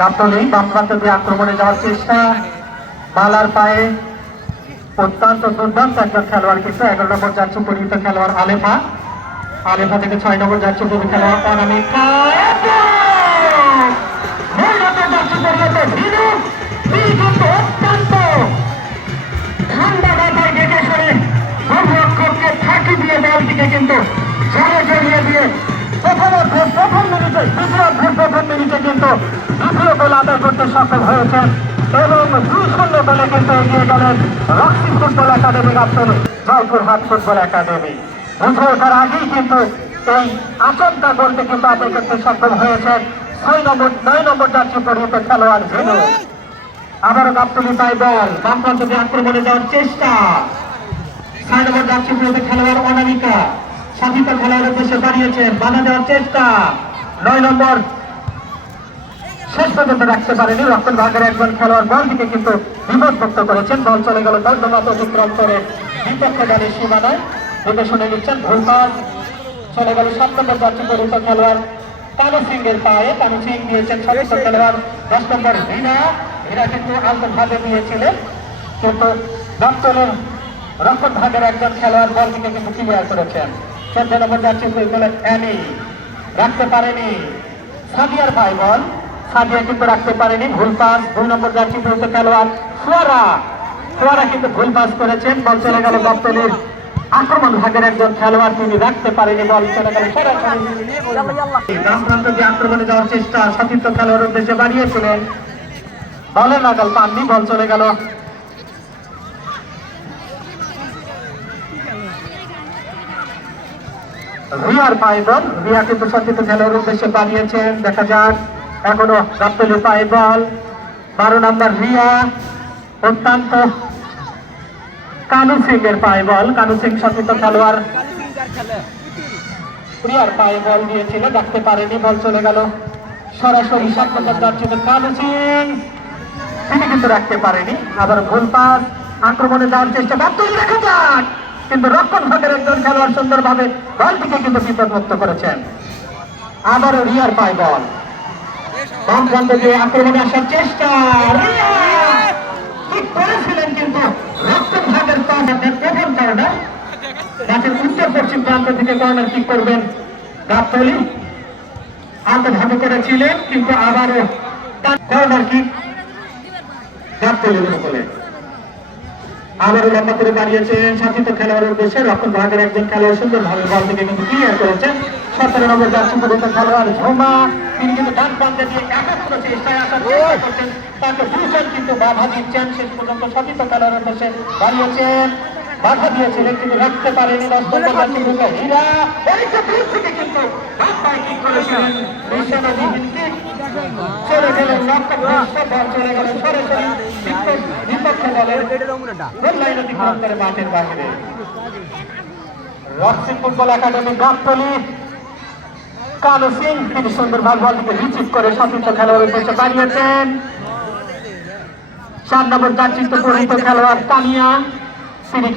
গাবতলি বাম প্রান্ত দিয়ে আক্রমণে যাওয়ার চেষ্টা। বালার পায়ে অত্যন্ত দুর্দান্ত একজন খেলোয়াড় কিন্তু এগারো নম্বর যাচ্ছে পরিহিত খেলোয়াড় আলেফা। আলেফা থেকে ছয় নম্বর যাচ্ছে পরিহিত খেলোয়াড় অনামিকা। কিন্তু জড়িয়ে দিয়ে প্রথম প্রথম মিনিটে কিন্তু দ্বিতীয় গোল আদায় করতে সক্ষম হয়েছেন এবং দুই শূন্য গোলে কিন্তু এগিয়ে গেলেন Roxy football academy Gabtali Joypurhat football academy. বুঝে ওঠার আগেই কিন্তু এই আচমকা গোলটি কিন্তু আদায় করতে সক্ষম হয়েছেন। ছয় নম্বর, নয় নম্বর যাত্রী পরিহিত খেলোয়াড় ঝিনু আবারও গাবতলি পাই বল। বাম প্রান্ত দিয়ে আক্রমণে যাওয়ার চেষ্টা। ছয় নম্বর যাচ্ছে প্রতি খেলোয়াড় অনামিকা। সাথিত খেলোয়াড়ের উদ্দেশ্যে দাঁড়িয়েছেন বাধা দেওয়ার চেষ্টা। নয় নম্বর শেষ পর্যন্ত রাখতে পারেনি। রক্ষণ ভাগের একজন খেলোয়াড় বলটিকে কিন্তু বিপদ বিপদমুক্ত করেছেন। বল চলে গেল দণ্ডমাত অতিক্রম করে বিপক্ষ দলের সীমানায়। দেখে শুনে নিচ্ছেন ভুল পাস চলে গেল সাত নম্বর পরিহিত খেলোয়াড় কানু সিং এর পায়ে। কানু সিং দিয়েছেন সদস্য খেলোয়াড়। দশ নম্বর হিনা হিনা কিন্তু আলতো ভাবে নিয়েছিলেন কিন্তু দপ্তরের রক্ষণ ভাগের একজন খেলোয়াড় বলটিকে কিন্তু ক্লিয়ার করেছেন। চোদ্দ নম্বর যাচ্ছে পরিচালক অ্যানি রাখতে পারেনি। সাদিয়ার ভাই বল। সাদিয়া কিন্তু রাখতে পারেনি। ভুল পাস দুই নম্বর যাচ্ছে পরিচিত খেলোয়াড় ফুয়ারা ফুয়ারা কিন্তু ভুল পাস করেছেন। বল চলে গেল দপ্তরের আক্রমণ ভাগের একজন খেলোয়াড়, তিনি রাখতে পারেনি বল। চলে গেল সরাসরি বাম প্রান্ত দিয়ে আক্রমণে যাওয়ার চেষ্টা সতীর্থ খেলোয়াড় উদ্দেশ্যে বাড়িয়েছিলেন। বলে নাগাল পাননি, বল চলে গেল। রিয়ার পায়ে বল। রিয়া কিন্তু সতীর্থ খেলোয়াড় উদ্দেশ্যে বাড়িয়েছেন। দেখা যাক। এখনও গাবতলি পায়ে বল। বারো নম্বর রিয়া, অত্যন্ত কানু সিং এর পায়ে বল। কানু সিং সতীর্থ খেলোয়াড়। প্রিয়ার পায়ে বল দিয়েছিল, ডাকতে পারেনি, বল চলে গেল। সরাসরি সাত নম্বর যাচ্ছিল কানু সিং। তিনি কিন্তু রাখতে পারেনি। আবার ভুল পাস, আক্রমণে যাওয়ার চেষ্টা বাধ্যই দেখা যাক। কিন্তু রক্ষণ ভাগের একজন খেলোয়াড় সুন্দরভাবে বলটিকে কিন্তু বিপদমুক্ত করেছেন। আবারও রিয়ার পায় বল। বাম আক্রমণে আসার চেষ্টা! ঠিক করেছিলেন কিন্তু আপনার প্রথম কর্নার মাঠের উত্তর পশ্চিম প্রান্ত থেকে কর্নার করবেন? গাবতলি করেছিলেন, কিন্তু আবারও কর্নার কিক গাবতলির উপরে আবারও লম্বা করে দাঁড়িয়েছেন খেলোয়াড়ের উদ্দেশ্যে রক্ষণ ভাগের একজন খেলোয়াড় সুন্দরভাবে বল থেকে কিন্তু ক্লিয়ার করেছেন। সতেরো নম্বর যাচ্ছে পর্যন্ত খেলোয়াড় ঝোমা। তিনি কিন্তু ডান প্রান্তে দিয়ে একাত্র চেষ্টায় আসার চেষ্টা করছেন। তাকে দুজন কিন্তু বাধা দিচ্ছেন শেষ পর্যন্ত সতীর্থ খেলোয়াড়ের উদ্দেশ্যে দাঁড়িয়েছেন। বাধা দিয়েছিলেন কিন্তু রাখতে পারেনি হীরা। অনেকটা দূর থেকে কিন্তু ডান পায়ে কিক করেছিলেন? চলে গেলেন লক্ষ্য ভ্রষ্ট বল চলে গেল সরাসরি বিপক্ষ- বিপক্ষ দলের লাইন অতিক্রম করে মাঠের বাইরে। Roxy football academy Gabtali. Kalu Singh তিনি সুন্দরভাবে বলটিকে রিচিভ করে সতীর্থ খেলোয়াড়ের উদ্দেশ্যে বানিয়েছেন চার নম্বর যাচ্ছিত পরিহিত খেলোয়াড় তানিয়া। তিনি